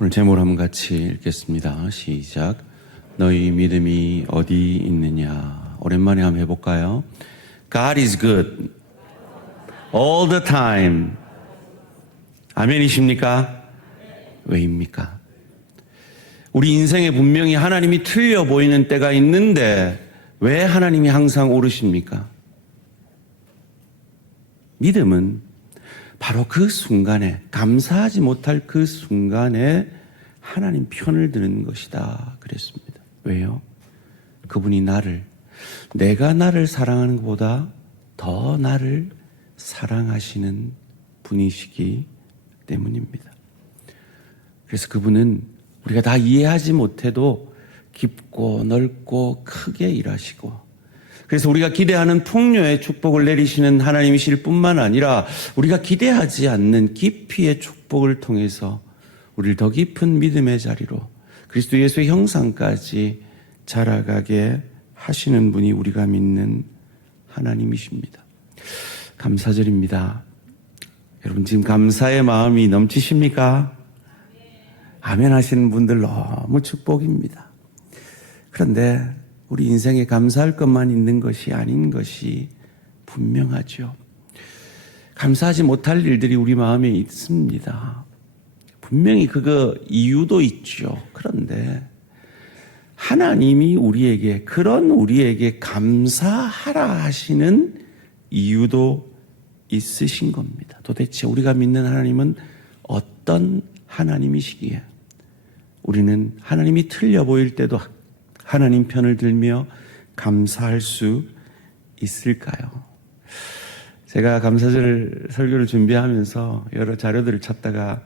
오늘 제목을 한번 같이 읽겠습니다. 시작. 너희 믿음이 어디 있느냐. 오랜만에 한번 해볼까요? God is good all the time. 아멘이십니까? 왜입니까? 우리 인생에 분명히 하나님이 틀려 보이는 때가 있는데 왜 하나님이 항상 옳으십니까? 믿음은 바로 그 순간에, 감사하지 못할 그 순간에 하나님 편을 드는 것이다 그랬습니다. 왜요? 그분이 내가 나를 사랑하는 것보다 더 나를 사랑하시는 분이시기 때문입니다. 그래서 그분은 우리가 다 이해하지 못해도 깊고 넓고 크게 일하시고, 그래서 우리가 기대하는 풍요의 축복을 내리시는 하나님이실 뿐만 아니라 우리가 기대하지 않는 깊이의 축복을 통해서 우리를 더 깊은 믿음의 자리로 그리스도 예수의 형상까지 자라가게 하시는 분이 우리가 믿는 하나님이십니다. 감사절입니다. 여러분 지금 감사의 마음이 넘치십니까? 아멘 하시는 분들 너무 축복입니다. 그런데 우리 인생에 감사할 것만 있는 것이 아닌 것이 분명하죠. 감사하지 못할 일들이 우리 마음에 있습니다. 분명히 그거 이유도 있죠. 그런데 하나님이 그런 우리에게 감사하라 하시는 이유도 있으신 겁니다. 도대체 우리가 믿는 하나님은 어떤 하나님이시기에 우리는 하나님이 틀려 보일 때도 하나님 편을 들며 감사할 수 있을까요? 제가 감사절 설교를 준비하면서 여러 자료들을 찾다가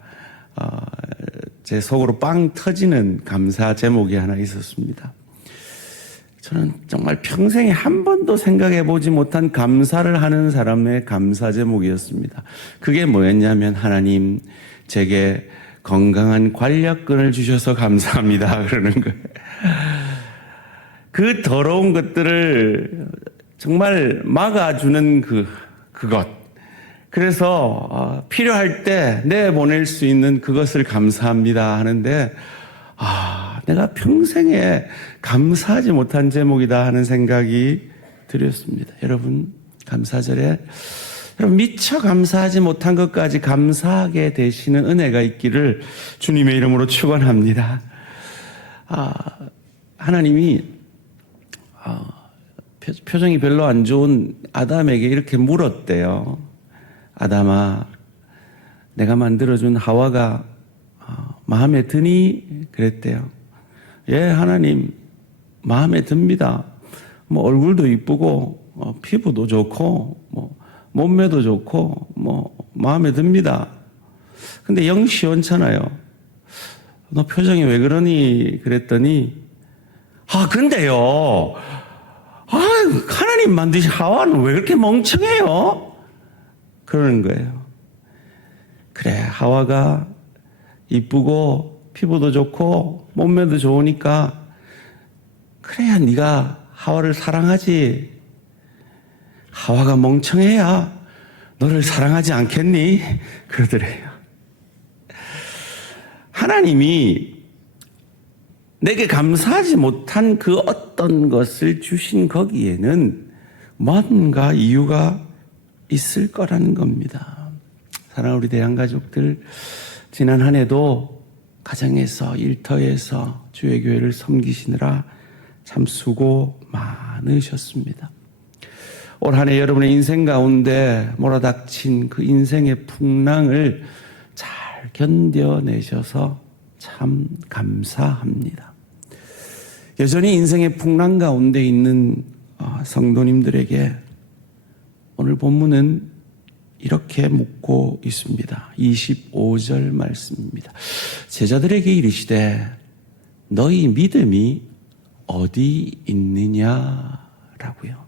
제 속으로 빵 터지는 감사 제목이 하나 있었습니다. 저는 정말 평생에 한 번도 생각해 보지 못한 감사를 하는 사람의 감사 제목이었습니다. 그게 뭐였냐면, 하나님 제게 건강한 관략근을 주셔서 감사합니다 그러는 거예요. 그 더러운 것들을 정말 막아주는 그것. 그래서 필요할 때 내보낼 수 있는 그것을 감사합니다 하는데, 내가 평생에 감사하지 못한 제목이다 하는 생각이 들었습니다. 여러분, 감사절에 여러분 미처 감사하지 못한 것까지 감사하게 되시는 은혜가 있기를 주님의 이름으로 축원합니다. 하나님이 표정이 별로 안 좋은 아담에게 이렇게 물었대요. 아담아, 내가 만들어준 하와가 마음에 드니? 그랬대요. 예, 하나님 마음에 듭니다. 얼굴도 이쁘고 피부도 좋고 몸매도 좋고 마음에 듭니다. 근데 영 시원찮아요. 너 표정이 왜 그러니? 그랬더니 근데요, 하나님 만드신 하와는 왜 그렇게 멍청해요? 그러는 거예요. 그래, 하와가 이쁘고 피부도 좋고 몸매도 좋으니까 그래야 네가 하와를 사랑하지. 하와가 멍청해야 너를 사랑하지 않겠니? 그러더래요. 하나님이 내게 감사하지 못한 그 어떤 것을 주신 거기에는 뭔가 이유가 있을 거라는 겁니다. 사랑하는 우리 대한가족들, 지난 한 해도 가정에서, 일터에서 주의 교회를 섬기시느라 참 수고 많으셨습니다. 올 한 해 여러분의 인생 가운데 몰아닥친 그 인생의 풍랑을 잘 견뎌내셔서 참 감사합니다. 여전히 인생의 풍랑 가운데 있는 성도님들에게 오늘 본문은 이렇게 묻고 있습니다. 25절 말씀입니다. 제자들에게 이르시되 너희 믿음이 어디 있느냐라고요.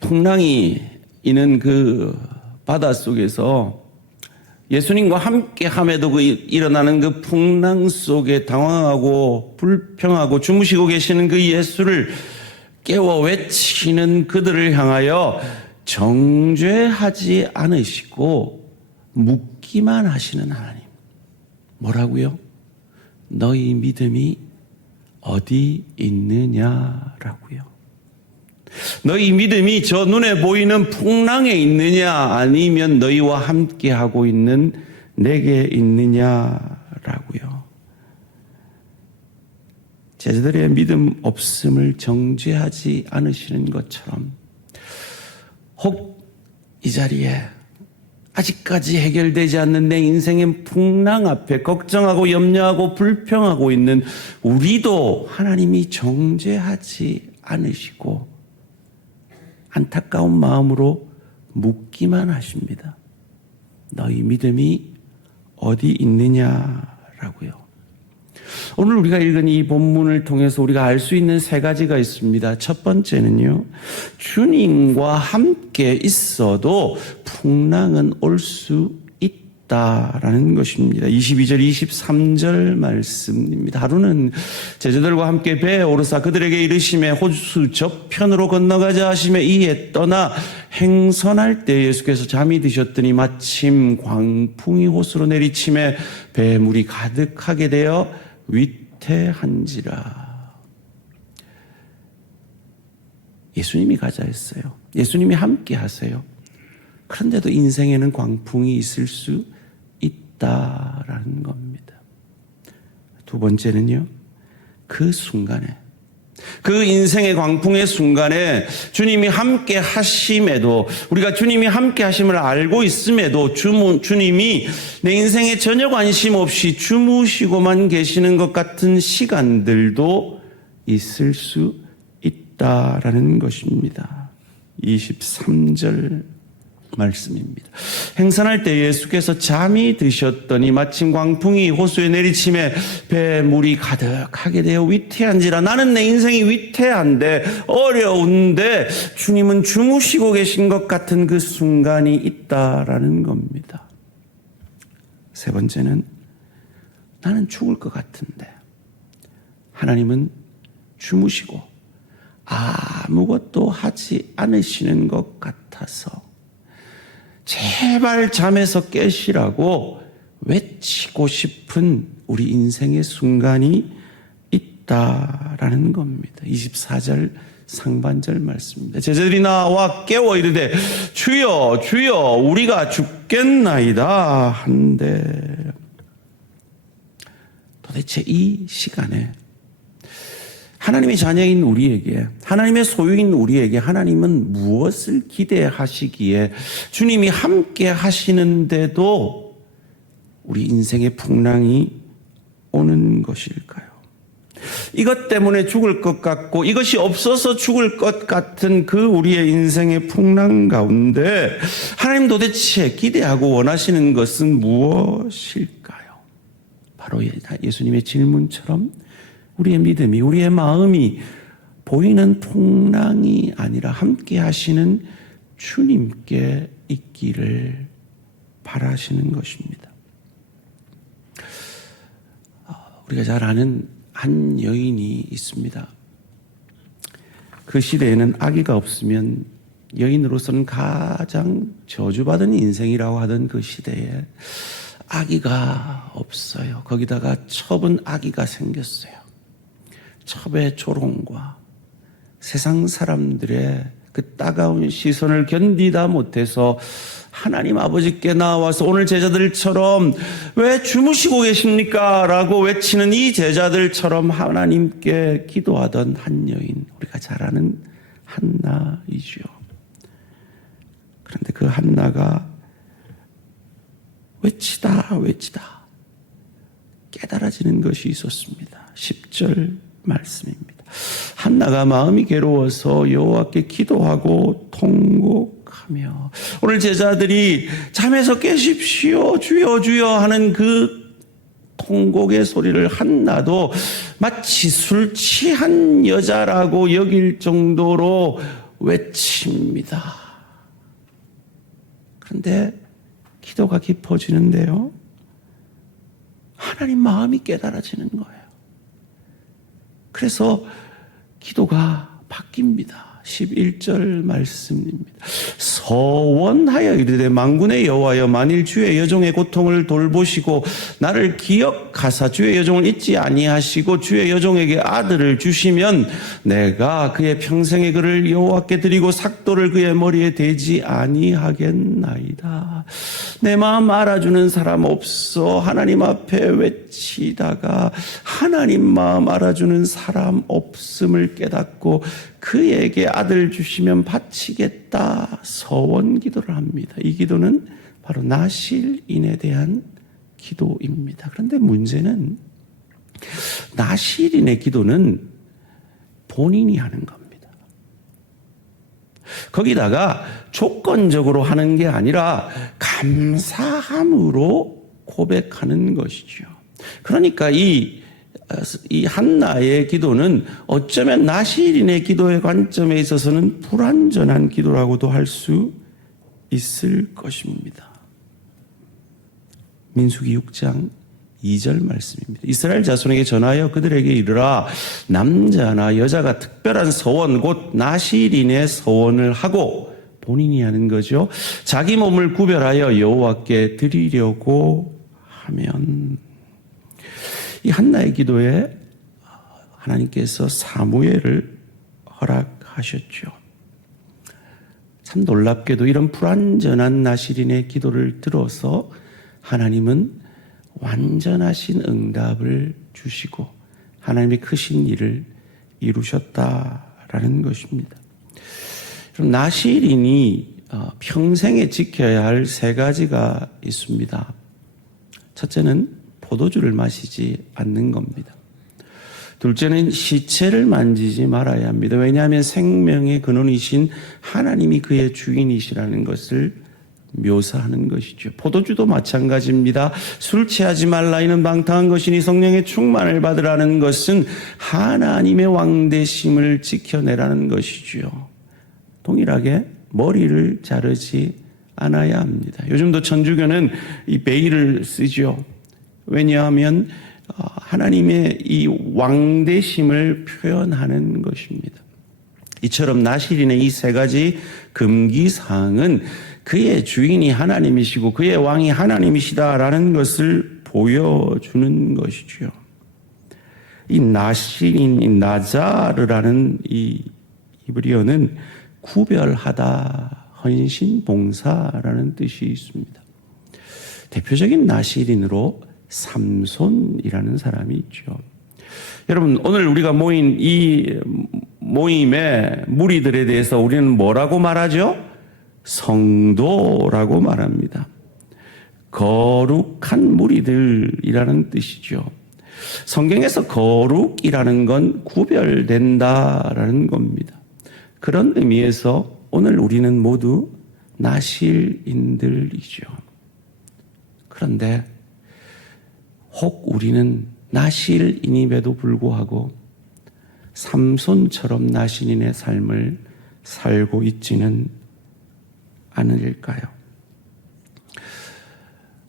풍랑이 있는 그 바다 속에서 예수님과 함께 함에도 일어나는 그 풍랑 속에 당황하고 불평하고 주무시고 계시는 그 예수를 깨워 외치는 그들을 향하여 정죄하지 않으시고 묻기만 하시는 하나님. 뭐라고요? 너희 믿음이 어디 있느냐라고요. 너희 믿음이 저 눈에 보이는 풍랑에 있느냐 아니면 너희와 함께하고 있는 내게 있느냐라고요. 제자들의 믿음 없음을 정죄하지 않으시는 것처럼 혹 이 자리에 아직까지 해결되지 않는 내 인생의 풍랑 앞에 걱정하고 염려하고 불평하고 있는 우리도 하나님이 정죄하지 않으시고 안타까운 마음으로 묻기만 하십니다. 너희 믿음이 어디 있느냐라고요. 오늘 우리가 읽은 이 본문을 통해서 우리가 알 수 있는 세 가지가 있습니다. 첫 번째는요, 주님과 함께 있어도 풍랑은 올 수 있다라는 것입니다. 22절, 23절 말씀입니다. 하루는 제자들과 함께 배에 오르사 그들에게 이르시매 호수 저편으로 건너가자 하시매 이에 떠나 행선할 때 예수께서 잠이 드셨더니 마침 광풍이 호수로 내리치매 배에 물이 가득하게 되어 위태한지라. 예수님이 가자 했어요. 예수님이 함께 하세요. 그런데도 인생에는 광풍이 있을 수 있다라는 겁니다. 두 번째는요, 그 순간에, 그 인생의 광풍의 순간에 주님이 함께 하심에도, 우리가 주님이 함께 하심을 알고 있음에도 주님이 내 인생에 전혀 관심 없이 주무시고만 계시는 것 같은 시간들도 있을 수 있다라는 것입니다. 23절 말씀입니다. 행선할 때 예수께서 잠이 드셨더니 마침 광풍이 호수에 내리치매 배에 물이 가득하게 되어 위태한지라. 나는 내 인생이 위태한데 어려운데 주님은 주무시고 계신 것 같은 그 순간이 있다라는 겁니다. 세 번째는 나는 죽을 것 같은데 하나님은 주무시고 아무것도 하지 않으시는 것 같아서 제발 잠에서 깨시라고 외치고 싶은 우리 인생의 순간이 있다라는 겁니다. 24절 상반절 말씀입니다. 제자들이 나와 깨워 이르되 주여 주여 우리가 죽겠나이다 한데, 도대체 이 시간에 하나님의 자녀인 우리에게, 하나님의 소유인 우리에게 하나님은 무엇을 기대하시기에 주님이 함께 하시는데도 우리 인생의 풍랑이 오는 것일까요? 이것 때문에 죽을 것 같고 이것이 없어서 죽을 것 같은 그 우리의 인생의 풍랑 가운데 하나님 도대체 기대하고 원하시는 것은 무엇일까요? 바로 예수님의 질문처럼 우리의 믿음이, 우리의 마음이 보이는 풍랑이 아니라 함께 하시는 주님께 있기를 바라시는 것입니다. 우리가 잘 아는 한 여인이 있습니다. 그 시대에는 아기가 없으면 여인으로서는 가장 저주받은 인생이라고 하던 그 시대에 아기가 없어요. 거기다가 첩은 아기가 생겼어요. 첩의 조롱과 세상 사람들의 그 따가운 시선을 견디다 못해서 하나님 아버지께 나와서 오늘 제자들처럼 왜 주무시고 계십니까? 라고 외치는 이 제자들처럼 하나님께 기도하던 한 여인, 우리가 잘 아는 한나이죠. 그런데 그 한나가 외치다 깨달아지는 것이 있었습니다. 10절 말씀입니다. 한나가 마음이 괴로워서 여호와께 기도하고 통곡하며, 오늘 제자들이 잠에서 깨십시오 주여 주여 하는 그 통곡의 소리를 한나도 마치 술 취한 여자라고 여길 정도로 외칩니다. 그런데 기도가 깊어지는데요, 하나님 마음이 깨달아지는 거예요. 그래서 기도가 바뀝니다. 11절 말씀입니다. 서원하여 이르되 만군의 여호와여 만일 주의 여종의 고통을 돌보시고 나를 기억하사 주의 여종을 잊지 아니하시고 주의 여종에게 아들을 주시면 내가 그의 평생의 그를 여호와께 드리고 삭도를 그의 머리에 대지 아니하겠나이다. 내 마음 알아주는 사람 없어. 하나님 앞에 외치다가 하나님 마음 알아주는 사람 없음을 깨닫고 그에게 아들 주시면 바치겠다 서원 기도를 합니다. 이 기도는 바로 나실인에 대한 기도입니다. 그런데 문제는 나실인의 기도는 본인이 하는 겁니다. 거기다가 조건적으로 하는 게 아니라 감사함으로 고백하는 것이죠. 그러니까 이 한나의 기도는 어쩌면 나실인의 기도의 관점에 있어서는 불완전한 기도라고도 할 수 있을 것입니다. 민수기 6장 2절 말씀입니다. 이스라엘 자손에게 전하여 그들에게 이르라 남자나 여자가 특별한 서원 곧 나실인의 서원을 하고 본인이 하는 거죠. 자기 몸을 구별하여 여호와께 드리려고 하면 이 한나의 기도에 하나님께서 사무엘을 허락하셨죠. 참 놀랍게도 이런 불완전한 나실인의 기도를 들어서 하나님은 완전하신 응답을 주시고 하나님의 크신 일을 이루셨다라는 것입니다. 그럼 나실인이 평생에 지켜야 할 세 가지가 있습니다. 첫째는 포도주를 마시지 않는 겁니다. 둘째는 시체를 만지지 말아야 합니다. 왜냐하면 생명의 근원이신 하나님이 그의 주인이시라는 것을 묘사하는 것이죠. 포도주도 마찬가지입니다. 술 취하지 말라 이는 방탕한 것이니 성령의 충만을 받으라는 것은 하나님의 왕되심을 지켜내라는 것이죠. 동일하게 머리를 자르지 않아야 합니다. 요즘도 천주교는 이 베일을 쓰죠. 왜냐하면 하나님의 이 왕되심을 표현하는 것입니다. 이처럼 나실인의 이 세 가지 금기사항은 그의 주인이 하나님이시고 그의 왕이 하나님이시다라는 것을 보여주는 것이죠. 이 나실인, 이 나자르라는 이 히브리어는 구별하다, 헌신, 봉사라는 뜻이 있습니다. 대표적인 나실인으로 삼손이라는 사람이 있죠. 여러분, 오늘 우리가 모인 이 모임의 무리들에 대해서 우리는 뭐라고 말하죠? 성도라고 말합니다. 거룩한 무리들이라는 뜻이죠. 성경에서 거룩이라는 건 구별된다라는 겁니다. 그런 의미에서 오늘 우리는 모두 나실인들이죠. 그런데 혹 우리는 나실인임에도 불구하고 삼손처럼 나실인의 삶을 살고 있지는 않을까요?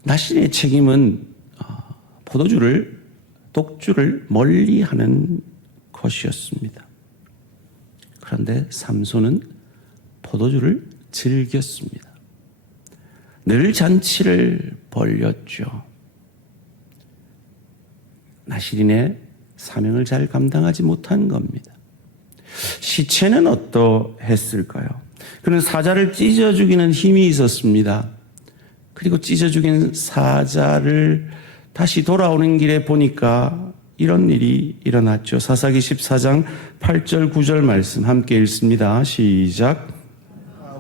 나실인의 책임은 독주를 멀리하는 것이었습니다. 그런데 삼손은 포도주를 즐겼습니다. 늘 잔치를 벌였죠. 나실인의 사명을 잘 감당하지 못한 겁니다. 시체는 어떠했을까요? 그는 사자를 찢어 죽이는 힘이 있었습니다. 그리고 찢어 죽인 사자를 다시 돌아오는 길에 보니까 이런 일이 일어났죠. 사사기 14장 8절 9절 말씀 함께 읽습니다. 시작.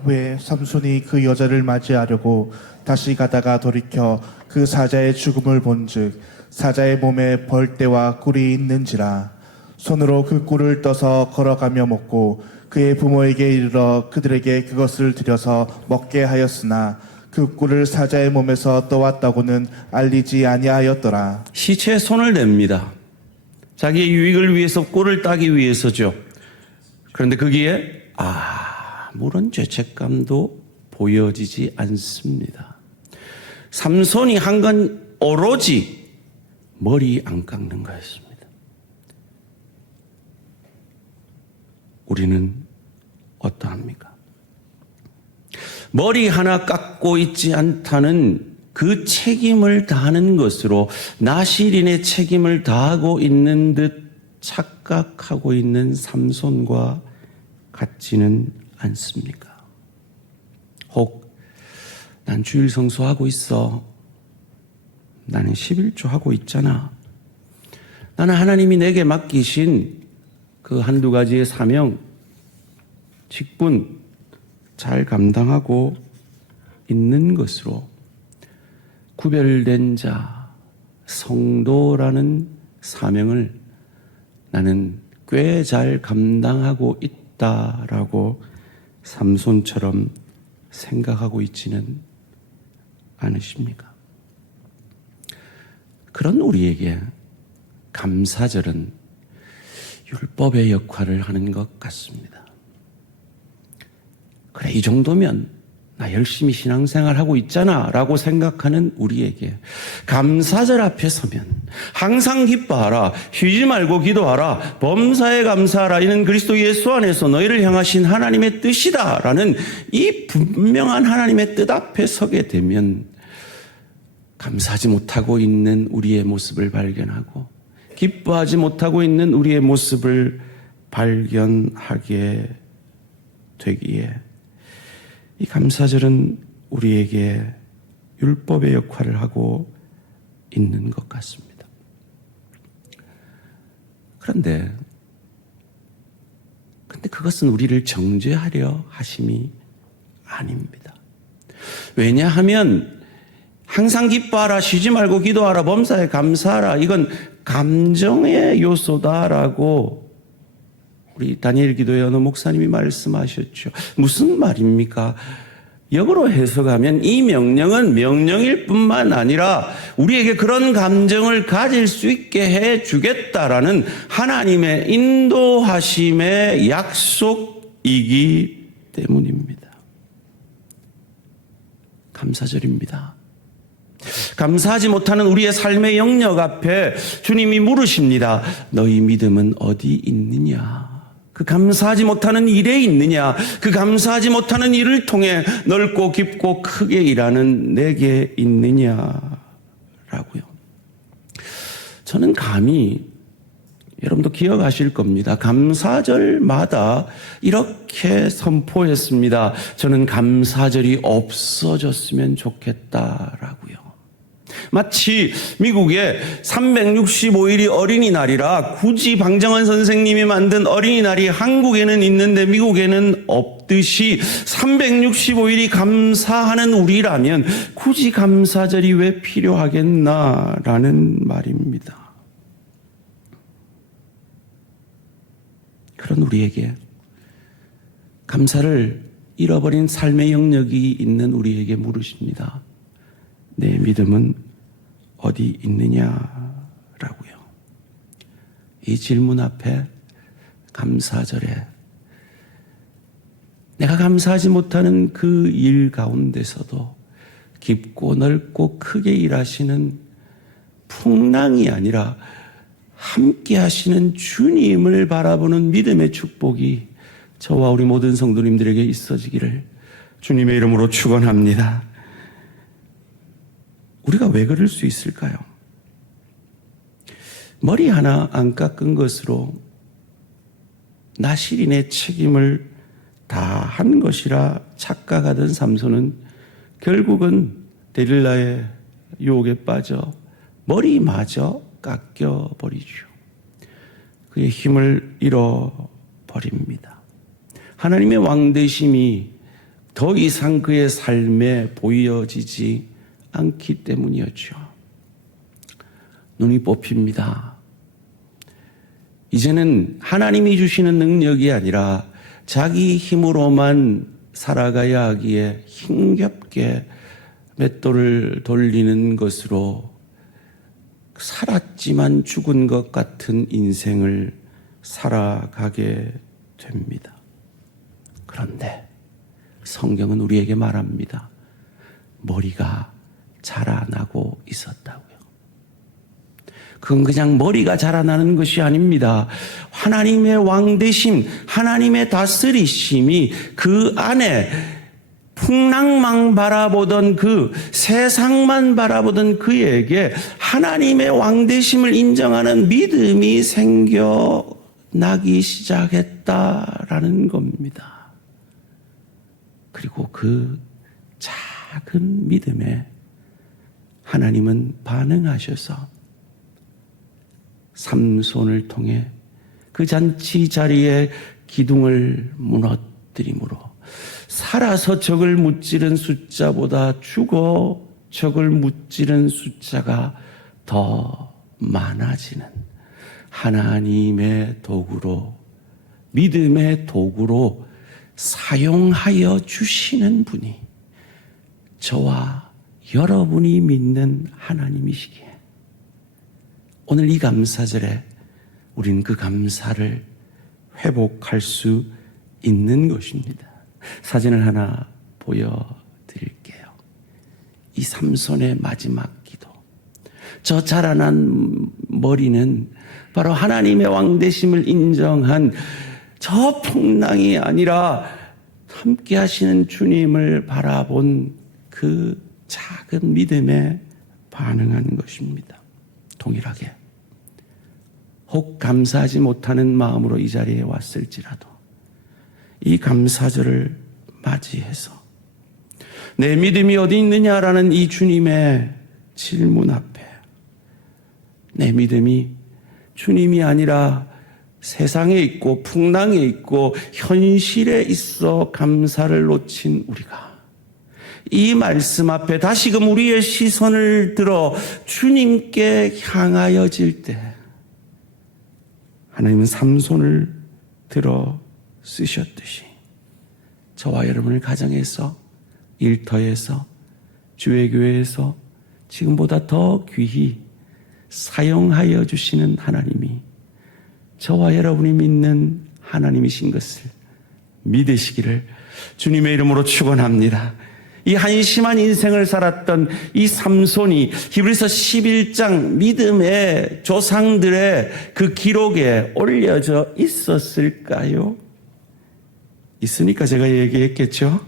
왜 삼손이 그 여자를 맞이하려고 다시 가다가 돌이켜 그 사자의 죽음을 본즉 사자의 몸에 벌떼와 꿀이 있는지라 손으로 그 꿀을 떠서 걸어가며 먹고 그의 부모에게 이르러 그들에게 그것을 드려서 먹게 하였으나 그 꿀을 사자의 몸에서 떠왔다고는 알리지 아니하였더라. 시체에 손을 댑니다. 자기의 유익을 위해서 꿀을 따기 위해서죠. 그런데 거기에 아무런 죄책감도 보여지지 않습니다. 삼손이 한 건 오로지 머리 안 깎는 거였습니다. 우리는 어떠합니까? 머리 하나 깎고 있지 않다는 그 책임을 다하는 것으로 나실인의 책임을 다하고 있는 듯 착각하고 있는 삼손과 같지는 않습니까? 혹 난 주일 성수하고 있어. 나는 11조 하고 있잖아. 나는 하나님이 내게 맡기신 그 한두 가지의 사명, 직분 잘 감당하고 있는 것으로 구별된 자, 성도라는 사명을 나는 꽤 잘 감당하고 있다라고 삼손처럼 생각하고 있지는 않으십니까? 그런 우리에게 감사절은 율법의 역할을 하는 것 같습니다. 그래, 이 정도면 나 열심히 신앙생활하고 있잖아 라고 생각하는 우리에게 감사절 앞에 서면 항상 기뻐하라, 쉬지 말고 기도하라, 범사에 감사하라, 이는 그리스도 예수 안에서 너희를 향하신 하나님의 뜻이다 라는 이 분명한 하나님의 뜻 앞에 서게 되면 감사하지 못하고 있는 우리의 모습을 발견하고 기뻐하지 못하고 있는 우리의 모습을 발견하게 되기에 이 감사절은 우리에게 율법의 역할을 하고 있는 것 같습니다. 그런데 그것은 우리를 정죄하려 하심이 아닙니다. 왜냐하면 항상 기뻐하라, 쉬지 말고 기도하라, 범사에 감사하라, 이건 감정의 요소다라고 우리 다니엘 기도의 어느 목사님이 말씀하셨죠. 무슨 말입니까? 역으로 해석하면 이 명령은 명령일 뿐만 아니라 우리에게 그런 감정을 가질 수 있게 해 주겠다라는 하나님의 인도하심의 약속이기 때문입니다. 감사절입니다. 감사하지 못하는 우리의 삶의 영역 앞에 주님이 물으십니다. 너희 믿음은 어디 있느냐? 그 감사하지 못하는 일에 있느냐? 그 감사하지 못하는 일을 통해 넓고 깊고 크게 일하는 내게 있느냐라고요. 저는 감히 여러분도 기억하실 겁니다. 감사절마다 이렇게 선포했습니다. 저는 감사절이 없어졌으면 좋겠다라고요. 마치 미국에 365일이 어린이날이라 굳이 방정환 선생님이 만든 어린이날이 한국에는 있는데 미국에는 없듯이 365일이 감사하는 우리라면 굳이 감사절이 왜 필요하겠나라는 말입니다. 그런 우리에게 감사를 잃어버린 삶의 영역이 있는 우리에게 물으십니다. 내 믿음은 어디 있느냐라고요. 이 질문 앞에 감사절에 내가 감사하지 못하는 그 일 가운데서도 깊고 넓고 크게 일하시는 풍랑이 아니라 함께 하시는 주님을 바라보는 믿음의 축복이 저와 우리 모든 성도님들에게 있어지기를 주님의 이름으로 축원합니다. 우리가 왜 그럴 수 있을까요? 머리 하나 안 깎은 것으로 나실인의 책임을 다 한 것이라 착각하던 삼손은 결국은 데릴라의 유혹에 빠져 머리마저 깎여버리죠. 그의 힘을 잃어버립니다. 하나님의 왕되심이 더 이상 그의 삶에 보여지지 않기 때문이었죠. 눈이 뽑힙니다. 이제는 하나님이 주시는 능력이 아니라 자기 힘으로만 살아가야 하기에 힘겹게 맷돌을 돌리는 것으로 살았지만 죽은 것 같은 인생을 살아가게 됩니다. 그런데 성경은 우리에게 말합니다. 머리가 자라나고 있었다고요. 그건 그냥 머리가 자라나는 것이 아닙니다. 하나님의 왕되심, 하나님의 다스리심이 그 안에 풍랑만 바라보던 그 세상만 바라보던 그에게 하나님의 왕되심을 인정하는 믿음이 생겨나기 시작했다라는 겁니다. 그리고 그 작은 믿음에 하나님은 반응하셔서 삼손을 통해 그 잔치 자리에 기둥을 무너뜨림으로 살아서 적을 무찌른 숫자보다 죽어 적을 무찌른 숫자가 더 많아지는 하나님의 도구로, 믿음의 도구로 사용하여 주시는 분이 저와 여러분이 믿는 하나님이시기에 오늘 이 감사절에 우리는 그 감사를 회복할 수 있는 것입니다. 사진을 하나 보여드릴게요. 이 삼손의 마지막 기도. 저 자라난 머리는 바로 하나님의 왕되심을 인정한 저 풍랑이 아니라 함께 하시는 주님을 바라본 그 작은 믿음에 반응하는 것입니다. 동일하게 혹 감사하지 못하는 마음으로 이 자리에 왔을지라도 이 감사절을 맞이해서 내 믿음이 어디 있느냐라는 이 주님의 질문 앞에 내 믿음이 주님이 아니라 세상에 있고 풍랑에 있고 현실에 있어 감사를 놓친 우리가 이 말씀 앞에 다시금 우리의 시선을 들어 주님께 향하여질 때 하나님은 삼손을 들어 쓰셨듯이 저와 여러분을 가정에서 일터에서 주의 교회에서 지금보다 더 귀히 사용하여 주시는 하나님이 저와 여러분이 믿는 하나님이신 것을 믿으시기를 주님의 이름으로 축원합니다. 이 한심한 인생을 살았던 이 삼손이 히브리서 11장 믿음의 조상들의 그 기록에 올려져 있었을까요? 있으니까 제가 얘기했겠죠.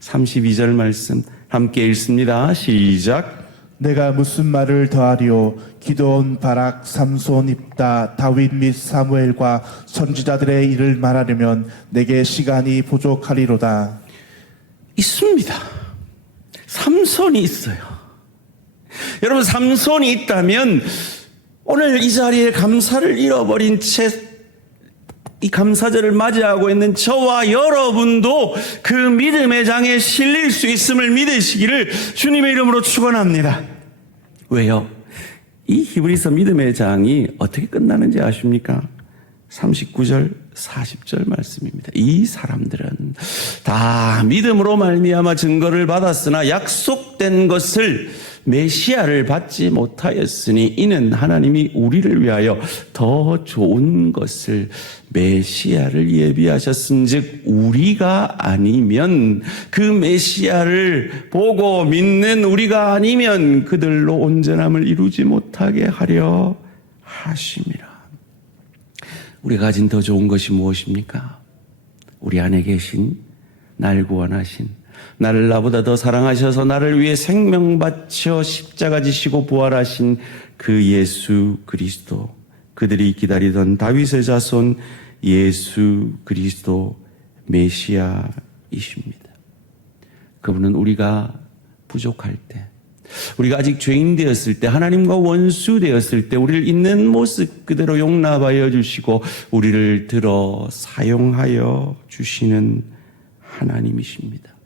32절 말씀 함께 읽습니다. 시작. 내가 무슨 말을 더하리요? 기드온, 바락, 삼손, 입다, 다윗 및 사무엘과 선지자들의 일을 말하려면 내게 시간이 부족하리로다. 있습니다. 삼손이 있어요. 여러분, 삼손이 있다면 오늘 이 자리에 감사를 잃어버린 채 이 감사절을 맞이하고 있는 저와 여러분도 그 믿음의 장에 실릴 수 있음을 믿으시기를 주님의 이름으로 축원합니다. 왜요? 이 히브리서 믿음의 장이 어떻게 끝나는지 아십니까? 39절 40절 말씀입니다. 이 사람들은 다 믿음으로 말미암아 증거를 받았으나 약속된 것을 메시아를 받지 못하였으니 이는 하나님이 우리를 위하여 더 좋은 것을 메시아를 예비하셨은즉 우리가 아니면 그 메시아를 보고 믿는 우리가 아니면 그들로 온전함을 이루지 못하게 하려 하심이라. 우리가 가진 더 좋은 것이 무엇입니까? 우리 안에 계신 날 구원하신 나를 나보다 더 사랑하셔서 나를 위해 생명 바쳐 십자가 지시고 부활하신 그 예수 그리스도, 그들이 기다리던 다윗의 자손 예수 그리스도 메시아이십니다. 그분은 우리가 부족할 때, 우리가 아직 죄인 되었을 때, 하나님과 원수 되었을 때 우리를 있는 모습 그대로 용납하여 주시고 우리를 들어 사용하여 주시는 하나님이십니다.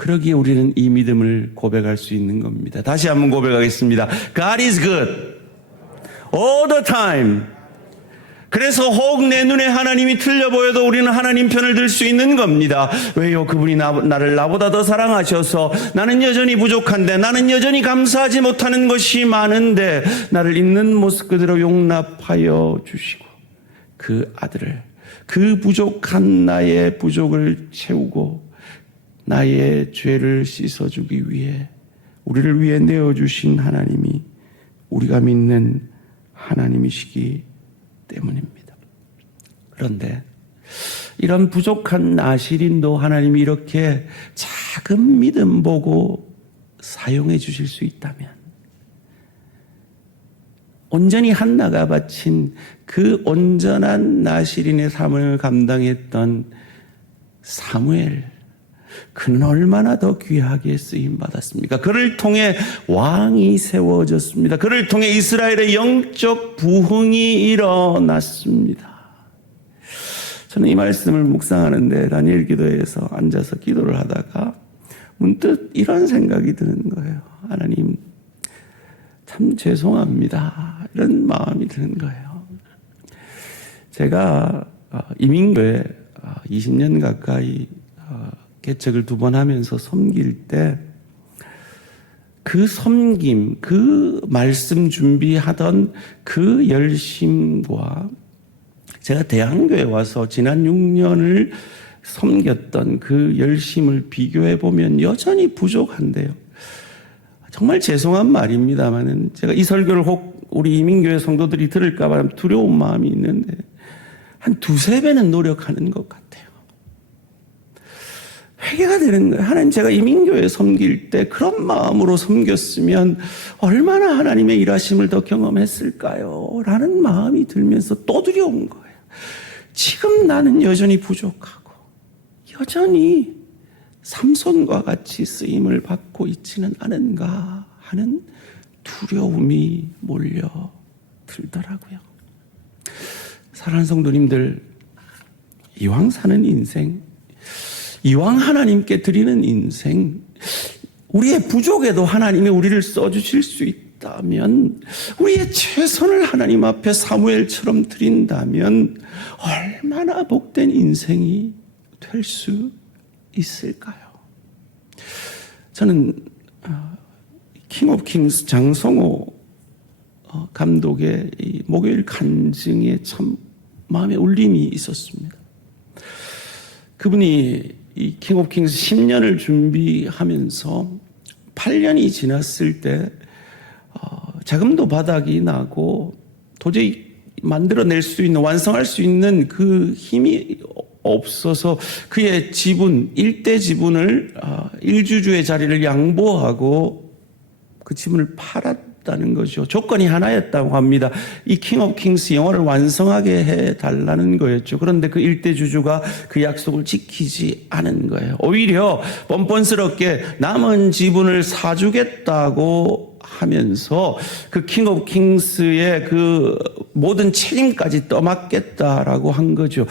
그러기에 우리는 이 믿음을 고백할 수 있는 겁니다. 다시 한번 고백하겠습니다. God is good all the time. 그래서 혹 내 눈에 하나님이 틀려 보여도 우리는 하나님 편을 들 수 있는 겁니다. 왜요? 그분이 나를 나보다 더 사랑하셔서 나는 여전히 부족한데, 나는 여전히 감사하지 못하는 것이 많은데 나를 있는 모습 그대로 용납하여 주시고 그 아들을, 그 부족한 나의 부족을 채우고 나의 죄를 씻어주기 위해 우리를 위해 내어주신 하나님이 우리가 믿는 하나님이시기 때문입니다. 그런데 이런 부족한 나실인도 하나님이 이렇게 작은 믿음 보고 사용해 주실 수 있다면, 온전히 한나가 바친 그 온전한 나실인의 삶을 감당했던 사무엘, 그는 얼마나 더 귀하게 쓰임받았습니까? 그를 통해 왕이 세워졌습니다. 그를 통해 이스라엘의 영적 부흥이 일어났습니다. 저는 이 말씀을 묵상하는데 다니엘 기도회에서 앉아서 기도를 하다가 문득 이런 생각이 드는 거예요. 하나님, 참 죄송합니다. 이런 마음이 드는 거예요. 제가 이민교회 20년 가까이 개척을 2번 하면서 섬길 때 그 섬김, 그 말씀 준비하던 그 열심과 제가 대한교회 와서 지난 6년을 섬겼던 그 열심을 비교해 보면 여전히 부족한데요. 정말 죄송한 말입니다만은 제가 이 설교를 혹 우리 이민교회 성도들이 들을까 봐 두려운 마음이 있는데 한 2-3배는 노력하는 것 같아요. 회개가 되는 거예요. 하나님, 제가 이민교회 섬길 때 그런 마음으로 섬겼으면 얼마나 하나님의 일하심을 더 경험했을까요? 라는 마음이 들면서 또 두려운 거예요. 지금 나는 여전히 부족하고 여전히 삼손과 같이 쓰임을 받고 있지는 않은가 하는 두려움이 몰려들더라고요. 사랑하는 성도님들, 이왕 사는 인생, 이왕 하나님께 드리는 인생, 우리의 부족에도 하나님이 우리를 써주실 수 있다면, 우리의 최선을 하나님 앞에 사무엘처럼 드린다면 얼마나 복된 인생이 될 수 있을까요? 저는 킹 오브 킹스 장성호 감독의 이 목요일 간증에 참 마음에 울림이 있었습니다. 그분이 이 킹 오브 킹스 10년을 준비하면서 8년이 지났을 때 자금도 바닥이 나고 도저히 만들어낼 수 있는, 완성할 수 있는 그 힘이 없어서 그의 지분, 일대 지분을 일주주의 자리를 양보하고 그 지분을 팔았다는 거죠. 조건이 하나였다고 합니다. 이 킹 오브 킹스 영화를 완성하게 해달라는 거였죠. 그런데 그 일대 주주가 그 약속을 지키지 않은 거예요. 오히려 뻔뻔스럽게 남은 지분을 사주겠다고 하면서 그 킹 오브 킹스의 그 모든 책임까지 떠맡겠다라고 한 거죠.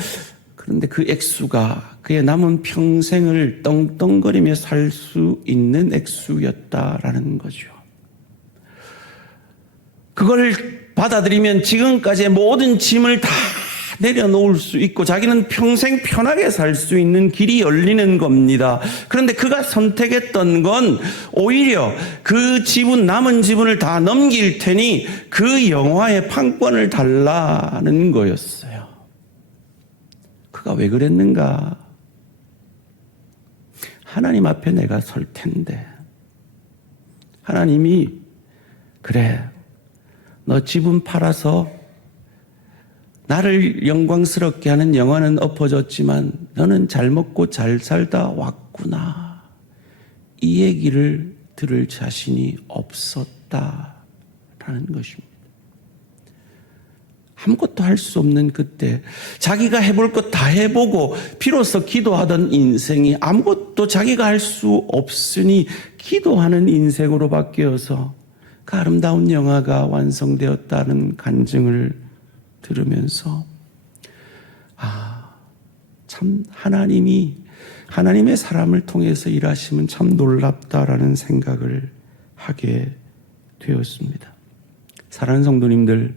그런데 그 액수가 그의 남은 평생을 떵떵거리며 살 수 있는 액수였다라는 거죠. 그걸 받아들이면 지금까지의 모든 짐을 다 내려놓을 수 있고 자기는 평생 편하게 살 수 있는 길이 열리는 겁니다. 그런데 그가 선택했던 건 오히려 그 지분, 남은 지분을 다 넘길 테니 그 영화의 판권을 달라는 거였어요. 그가 왜 그랬는가? 하나님 앞에 내가 설 텐데 하나님이 그래, 너 지분 팔아서 나를 영광스럽게 하는 영화는 엎어졌지만 너는 잘 먹고 잘 살다 왔구나, 이 얘기를 들을 자신이 없었다라는 것입니다. 아무것도 할 수 없는 그때, 자기가 해볼 것 다 해보고 비로소 기도하던 인생이 아무것도 자기가 할 수 없으니 기도하는 인생으로 바뀌어서 그 아름다운 영화가 완성되었다는 간증을 들으면서 참 하나님의 사람을 통해서 일하시면 참 놀랍다라는 생각을 하게 되었습니다. 사랑하는 성도님들,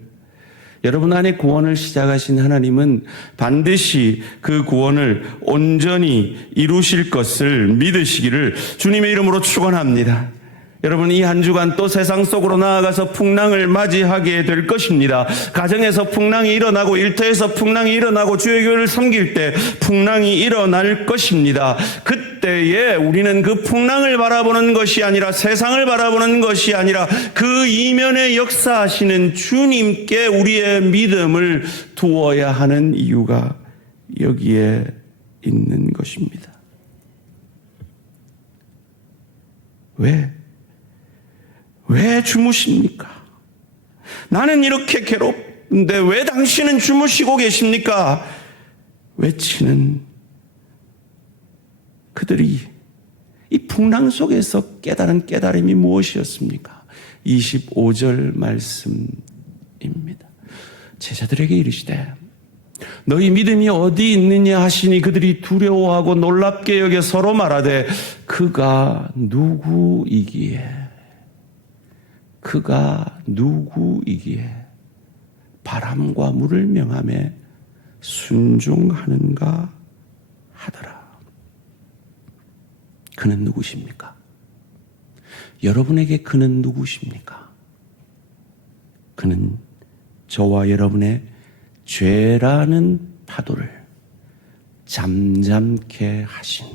여러분 안에 구원을 시작하신 하나님은 반드시 그 구원을 온전히 이루실 것을 믿으시기를 주님의 이름으로 축원합니다. 여러분, 이 한 주간 또 세상 속으로 나아가서 풍랑을 맞이하게 될 것입니다. 가정에서 풍랑이 일어나고 일터에서 풍랑이 일어나고 주의 교회를 섬길 때 풍랑이 일어날 것입니다. 그때에 우리는 그 풍랑을 바라보는 것이 아니라 세상을 바라보는 것이 아니라 그 이면에 역사하시는 주님께 우리의 믿음을 두어야 하는 이유가 여기에 있는 것입니다. 왜 주무십니까? 나는 이렇게 괴롭은데 왜 당신은 주무시고 계십니까? 외치는 그들이 이 풍랑 속에서 깨달은 깨달음이 무엇이었습니까? 25절 말씀입니다. 제자들에게 이르시되 너희 믿음이 어디 있느냐 하시니 그들이 두려워하고 놀랍게 여겨 서로 말하되 그가 누구이기에 바람과 물을 명함에 순종하는가 하더라. 그는 누구십니까? 여러분에게 그는 누구십니까? 그는 저와 여러분의 죄라는 파도를 잠잠케 하신,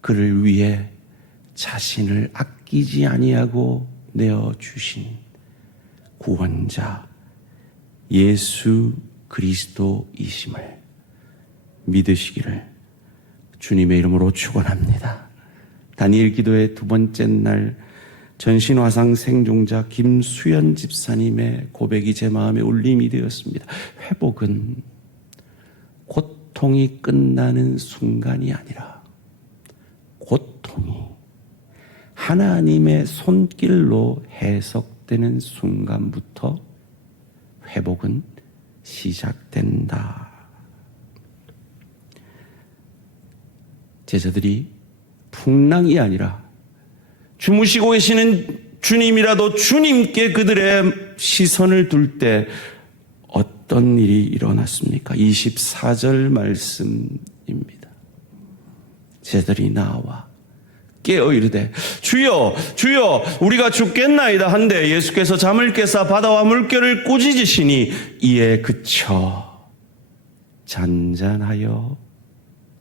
그를 위해 자신을 아끼지 아니하고 내어주신 구원자 예수 그리스도이심을 믿으시기를 주님의 이름으로 축원합니다. 다니엘 기도의 두 번째 날 전신화상 생존자 김수연 집사님의 고백이 제 마음에 울림이 되었습니다. 회복은 고통이 끝나는 순간이 아니라 고통이 하나님의 손길로 해석되는 순간부터 회복은 시작된다. 제자들이 풍랑이 아니라 주무시고 계시는 주님이라도 주님께 그들의 시선을 둘 때 어떤 일이 일어났습니까? 24절 말씀입니다. 제자들이 나와 깨어 이르되 주여 주여 우리가 죽겠나이다 한데 예수께서 잠을 깨사 바다와 물결을 꾸짖으시니 이에 그쳐 잔잔하여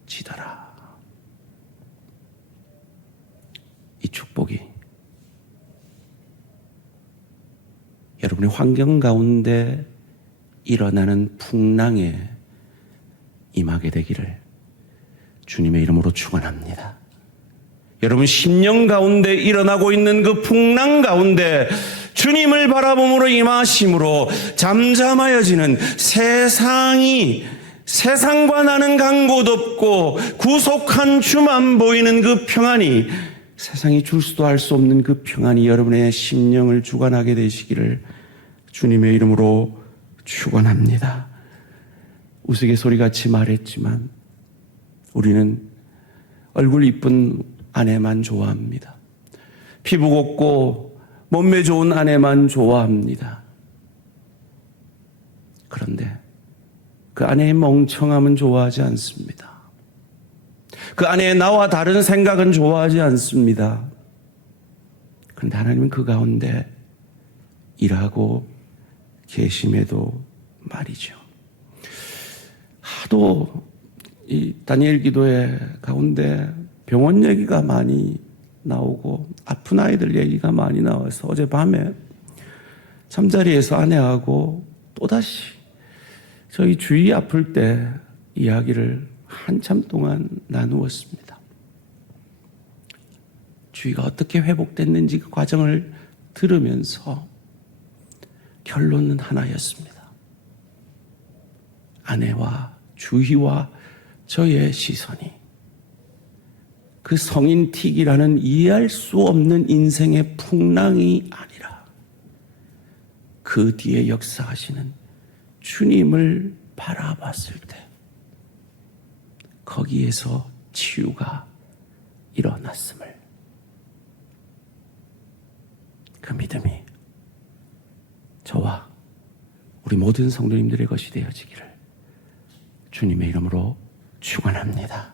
지더라. 이 축복이 여러분의 환경 가운데 일어나는 풍랑에 임하게 되기를 주님의 이름으로 축원합니다. 여러분 심령 가운데 일어나고 있는 그 풍랑 가운데 주님을 바라봄으로 임하심으로 잠잠하여지는 세상과 나는 간 곳 없고 구속한 주만 보이는 그 평안이, 세상이 줄 수도 할 수 없는 그 평안이 여러분의 심령을 주관하게 되시기를 주님의 이름으로 축원합니다. 우스갯소리같이 말했지만 우리는 얼굴 이쁜 아내만 좋아합니다. 피부 곱고 몸매 좋은 아내만 좋아합니다. 그런데 그 아내의 멍청함은 좋아하지 않습니다. 그 아내의 나와 다른 생각은 좋아하지 않습니다. 그런데 하나님은 그 가운데 일하고 계심에도 말이죠. 하도 이 다니엘 기도의 가운데 병원 얘기가 많이 나오고 아픈 아이들 얘기가 많이 나와서 어젯밤에 잠자리에서 아내하고 또다시 저희 주위 아플 때 이야기를 한참 동안 나누었습니다. 주위가 어떻게 회복됐는지 그 과정을 들으면서 결론은 하나였습니다. 아내와 주위와 저의 시선이 그 성인틱이라는 이해할 수 없는 인생의 풍랑이 아니라 그 뒤에 역사하시는 주님을 바라봤을 때 거기에서 치유가 일어났음을, 그 믿음이 저와 우리 모든 성도님들의 것이 되어지기를 주님의 이름으로 축원합니다.